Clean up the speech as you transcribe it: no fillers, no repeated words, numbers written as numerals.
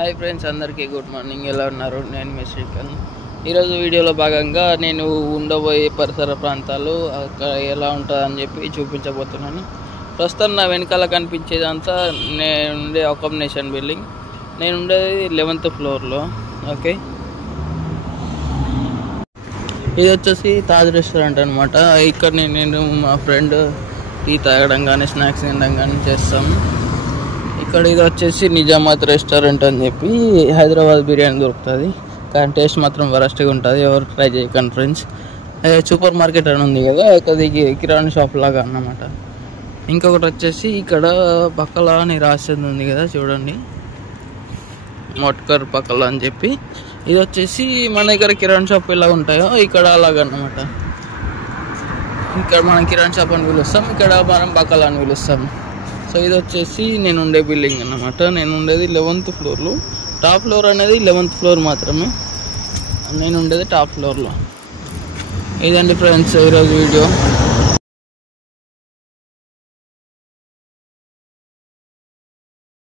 Hi friends, అందరికీ good morning. ఎలా ఉన్నారు? నేను మీ శ్రీకాంత్. ఈరోజు వీడియోలో భాగంగా నేను ఉండబోయే పరిసర ప్రాంతాలు అక్కడ ఎలా ఉంటుందని చెప్పి చూపించబోతున్నాను. ప్రస్తుతం నా వెనకాల కనిపించేదంతా నేను ఉండే అకామిడేషన్ బిల్డింగ్. నేను ఉండేది 11th ఫ్లోర్లో. ఓకే, ఇది వచ్చేసి తాజ్ రెస్టారెంట్ అనమాట. ఇక్కడ నేను మా ఫ్రెండ్ టీ తాగడం కానీ స్నాక్స్ తినడం కానీ చేస్తాము. ఇక్కడ ఇది వచ్చేసి నిజామాత్ రెస్టారెంట్ అని చెప్పి హైదరాబాద్ బిర్యానీ దొరుకుతుంది, కానీ టేస్ట్ మాత్రం వరస్ట్గా ఉంటుంది. ఎవరు ట్రై చేయకండి ఫ్రెండ్స్. సూపర్ మార్కెట్ అని ఉంది కదా, అది కిరాణా షాప్ లాగా అన్నమాట. ఇంకొకటి వచ్చేసి ఇక్కడ పక్కల అని రాసేది ఉంది కదా, చూడండి, మోట్కర్ పక్కల అని చెప్పి. ఇది వచ్చేసి మన దగ్గర కిరాణా షాప్ ఎలా ఉంటాయో ఇక్కడ అలాగన్నమాట. ఇక్కడ మనం కిరాణా షాప్ అని పిలుస్తాం, ఇక్కడ మనం పక్కల అని పిలుస్తాం. సో ఇది వచ్చేసి నేను ఉండే బిల్డింగ్ అన్నమాట. నేను ఉండేది 11th ఫ్లోర్లో. టాప్ ఫ్లోర్ అనేది 11th ఫ్లోర్ మాత్రమే, నేను ఉండేది టాప్ ఫ్లోర్లో. ఇదండి ఫ్రెండ్స్ ఈరోజు వీడియో.